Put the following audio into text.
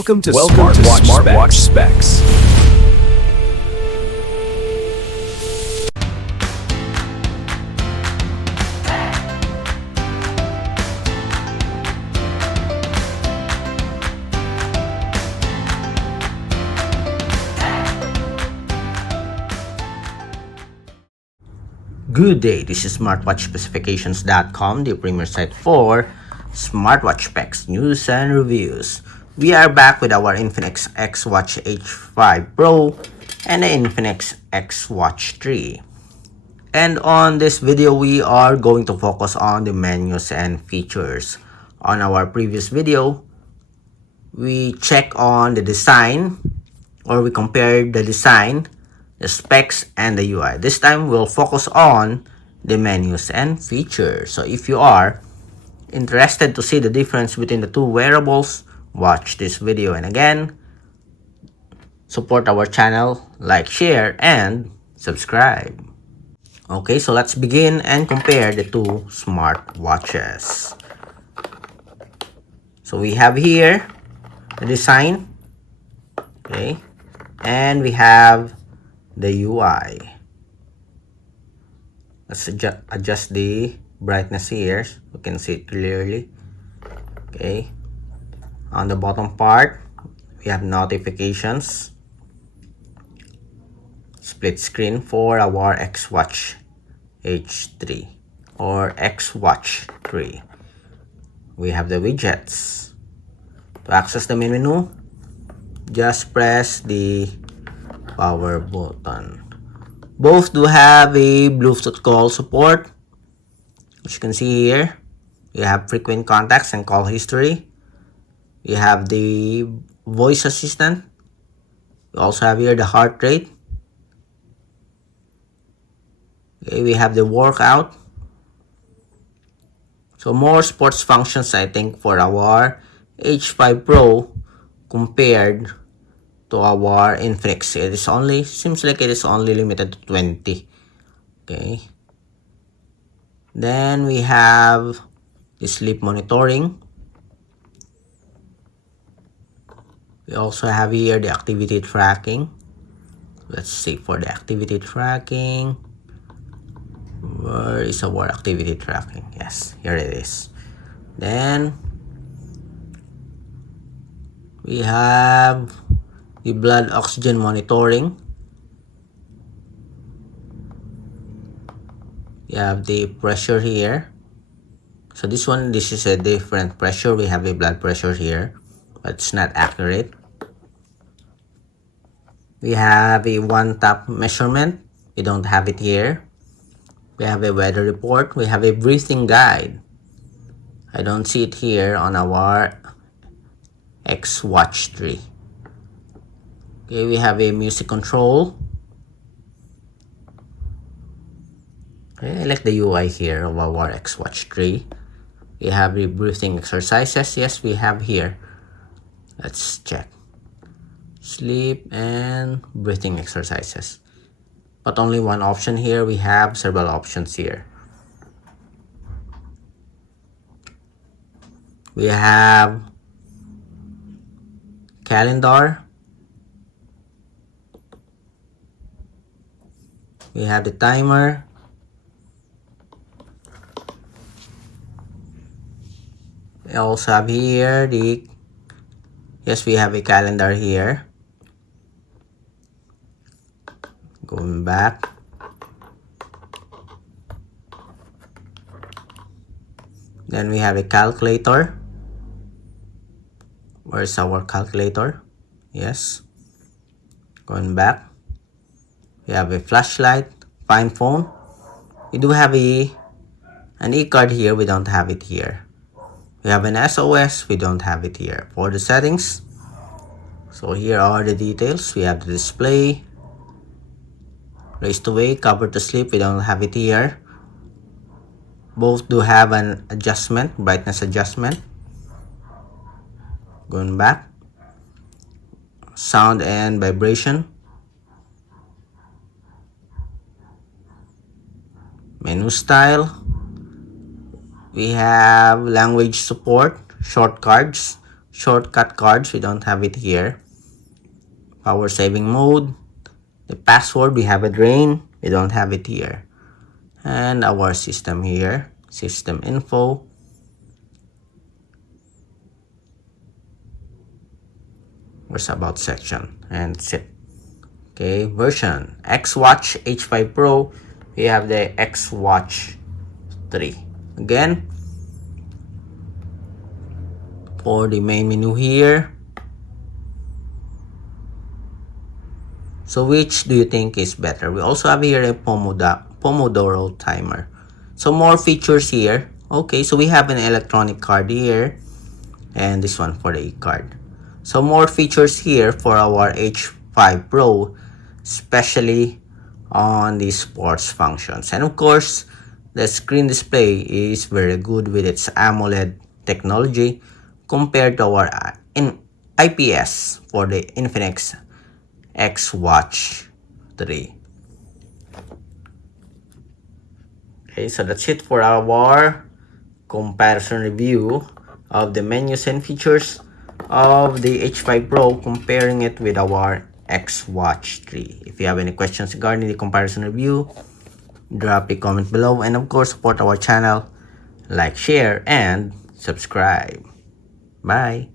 Welcome to Smartwatch Specs. Good day, this is smartwatchspecifications.com, the premier site for smartwatch specs, news, and reviews. We are back with our Infinix XWatch H5 Pro and the Infinix XWatch 3. And on this video, we are going to focus on the menus and features. On our previous video, we check on the design, or we compared the design, the specs, and the UI. This time we'll focus on the menus and features. So if you are interested to see the difference between the two wearables, watch this video. And again, support our channel, like, share, and subscribe. Okay, so let's begin and compare the two smartwatches. So we have here the design, okay, and we have the UI. Let's adjust the brightness here so we can see it clearly. Okay, on the bottom part we have notifications, split screen for our XWatch H3 or XWatch 3. We have the widgets. To access the main menu, just press the power button. Both do have a Bluetooth call support. As you can see here, you have frequent contacts and call history. You have the voice assistant. We also have here the heart rate. Okay, we have the workout. So more sports functions, I think, for our H5 Pro compared to our Infinix. It is only, seems like it is only limited to 20. Okay. Then we have the sleep monitoring. We also have here the activity tracking. Let's see for the activity tracking. Where is our activity tracking? Yes, here it is. Then we have the blood oxygen monitoring. We have the pressure here. So this is a different pressure. We have a blood pressure here, but it's not accurate. We have a one-tap measurement. We don't have it here. We have a weather report. We have a breathing guide. I don't see it here on our XWatch 3. Okay, we have a music control. Okay, I like the UI here of our XWatch 3. We have the breathing exercises. Yes, we have here. Let's check. Sleep and breathing exercises. But only one option here. We have several options here. We have calendar. We have the timer. We also have here the, yes, we have a calendar here. Going back. Then we have a calculator. Where's our calculator? Yes. Going back. We have a flashlight, find phone. We do have an e-card here. We don't have it here. We have an SOS. We don't have it here. For the settings, so here are the details. We have the display, raise to wake, cover to sleep. We don't have it here. Both do have an adjustment, brightness adjustment. Going back. Sound and vibration. Menu style. We have language support, shortcuts, shortcut cards, we don't have it here. Power saving mode, the password, we have a drain, we don't have it here. And our system here, system info. Where's about section, and that's it. Okay, version XWatch H5 Pro, we have the XWatch 3. Again, for the main menu here, so which do you think is better? We also have here a Pomodoro timer. So more features here. Okay, so we have an electronic card here, and this one for the e-card. So more features here for our H5 Pro, especially on the sports functions. And of course, the screen display is very good with its AMOLED technology compared to our IPS for the Infinix XWatch 3. Okay, so that's it for our comparison review of the menus and features of the H5 Pro, comparing it with our XWatch 3. If you have any questions regarding the comparison review, drop a comment below, and of course support our channel, like, share, and subscribe. Bye.